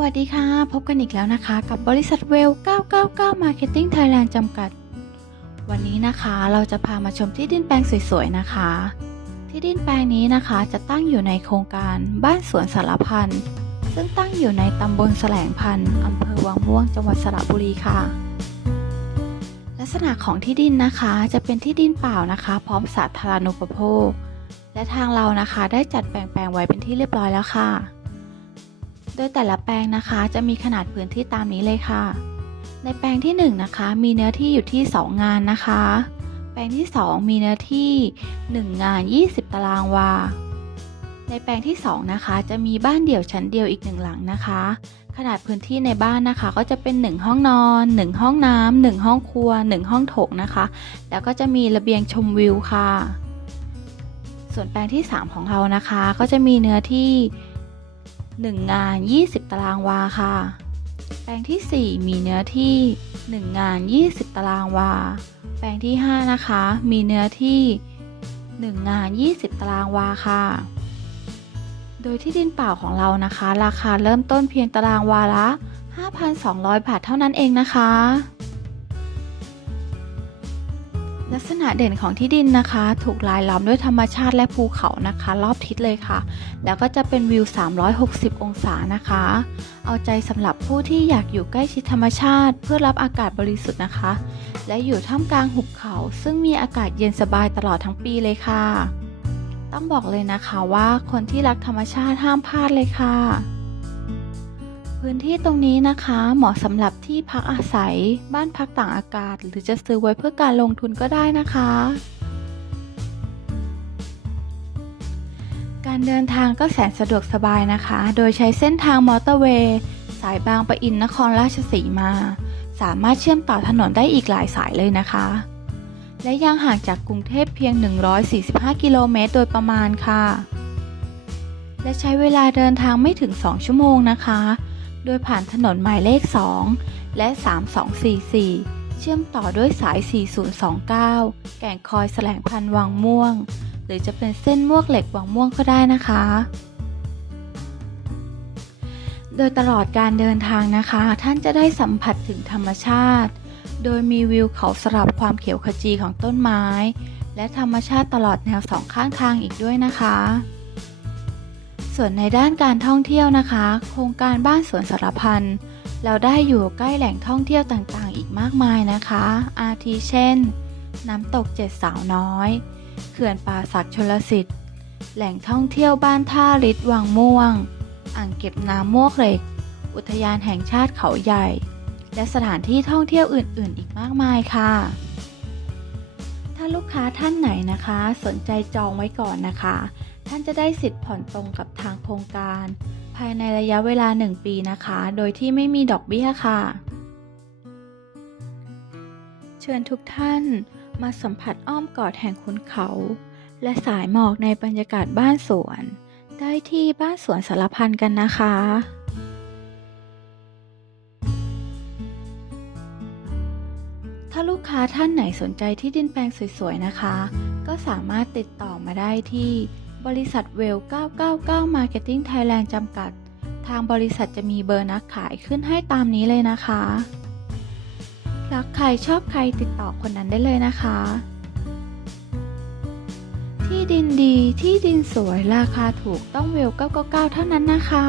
วัสดีค่ะ พบกันอีกแล้วนะคะ กับบริษัทเวล 999 Marketing Thailand จำกัด วันนี้นะคะเราจะพามาชมที่ดินแปลงสวยๆนะคะ ที่ดินแปลงนี้นะคะจะตั้งอยู่ในโครงการบ้านสวนสารพัน ซึ่งตั้งอยู่ในตำบลแสลงพันอำเภอวังม่วงจังหวัดสระบุรีค่ะ ลักษณะของที่ดินนะคะจะเป็นที่ดินเปล่านะคะ พร้อมสาธารณูปโภค และทางเรานะคะได้จัดแปลงแปลงไว้เป็นที่เรียบร้อยแล้วค่ะ โดยแต่ละแปลงนะคะจะมีขนาดพื้นที่ตามนี้เลยค่ะ ในแปลงที่1นงนะคะมีเนื้อที่อยู่ที่ 2 งานนะคะ แปลงที่ 2 มีเนื้อที่ 1 งาน 20 ตารางวา ในแปลงที่ 2 นะคะ จะมีบ้านเดี่ยวชั้นเดียวอีกหนึ่งหลังนะคะ ขนาดพื้นที่ในบ้านนะคะ ก็จะเป็น 1 ห้องนอน 1 ห้องน้ำ1ห้องครัว 1 ห้องโถงนะคะ แล้วก็จะมีระเบียงชมวิวค่ะ ส่วนแปลงที่ 3 ของเรานะคะ ก็จะมีเนื้อที่ 1 งาน 20 ตารางวาค่ะ แปลงที่ 4 มีเนื้อที่ 1 งาน 20 ตารางวา แปลงที่ 5 นะคะ มีเนื้อที่ 1 งาน 20 ตารางวาค่ะ โดยที่ดินเปล่าของเรานะคะ ราคาเริ่มต้นเพียงตารางวาละ 5,200 บาทเท่านั้นเองนะคะ ลักษณะเด่นของที่ดินนะคะ ถูกลายล้อมด้วยธรรมชาติและภูเขานะคะ รอบทิศเลยค่ะ แล้วก็จะเป็นวิว 360 องศานะคะ เอาใจสำหรับผู้ที่อยากอยู่ใกล้ชิดธรรมชาติ เพื่อรับอากาศบริสุทธิ์นะคะ และอยู่ท่ามกลางหุบเขา ซึ่งมีอากาศเย็นสบายตลอดทั้งปีเลยค่ะ ต้องบอกเลยนะคะว่าคนที่รักธรรมชาติห้ามพลาดเลยค่ะ พื้นที่ตรงนี้นะคะ เหมาะสำหรับที่พักอาศัย บ้านพักต่างอากาศ หรือจะซื้อไว้เพื่อการลงทุนก็ได้นะคะ การเดินทางก็แสนสะดวกสบายนะคะ โดยใช้เส้นทางมอเตอร์เวย์สายบางปะอินนครราชสีมา สามารถเชื่อมต่อถนนได้อีกหลายสายเลยนะคะ และยังห่างจากกรุงเทพเพียง 145 กิโลเมตรโดยประมาณค่ะและใช้เวลาเดินทางไม่ถึง 2 ชั่วโมงนะคะ โดยผ่านถนนหมายเลข 2 และ 3244 เชื่อมต่อด้วยสาย 4029 แก่งคอยแสลงพันวังม่วง หรือจะเป็นเส้นมวกเหล็กวังม่วงก็ได้นะคะ โดยตลอดการเดินทางนะคะ ท่านจะได้สัมผัสถึงธรรมชาติ โดยมีวิวเขาสลับความเขียวขจีของต้นไม้ และธรรมชาติตลอดแนวสองข้างทางอีกด้วยนะคะ ส่วนในด้านการท่องเที่ยวนะคะ โครงการบ้านสวนสารพันเราได้อยู่ใกล้แหล่งท่องเที่ยวต่างๆ อีกมากมายนะคะ อาทิเช่น น้ำตกเจ็ดสาวน้อย เขื่อนป่าศักดิ์ชลสิทธิ์ แหล่งท่องเที่ยวบ้านท่าริดวังม่วง อ่างเก็บน้ำมวกเหล็ก อุทยานแห่งชาติเขาใหญ่ และสถานที่ท่องเที่ยวอื่นๆ อีกมากมายค่ะ ถ้าลูกค้าท่านไหนนะคะ สนใจจองไว้ก่อนนะคะ ท่านจะได้สิทธิ์ผ่อนตรงกับทางโครงการ ภายในระยะเวลา 1 ปีนะคะ โดยที่ไม่มีดอกเบี้ยค่ะ เชิญทุกท่านมาสัมผัสอ้อมกอดแห่งคุณเขา และสายหมอกในบรรยากาศบ้านสวน ได้ที่บ้านสวนสารพันกันนะคะถ้าลูกค้าท่านไหนสนใจที่ดินแปลงสวยๆนะคะ ก็สามารถติดต่อมาได้ที่ บริษัทเวล 999 Marketing Thailand จำกัด ทางบริษัทจะมีเบอร์นักขายขึ้นให้ตามนี้เลยนะคะ รักใครชอบใครติดต่อคนนั้นได้เลยนะคะ ที่ดินดีที่ดินสวยราคาถูกต้องเวล 999 เท่านั้นนะคะ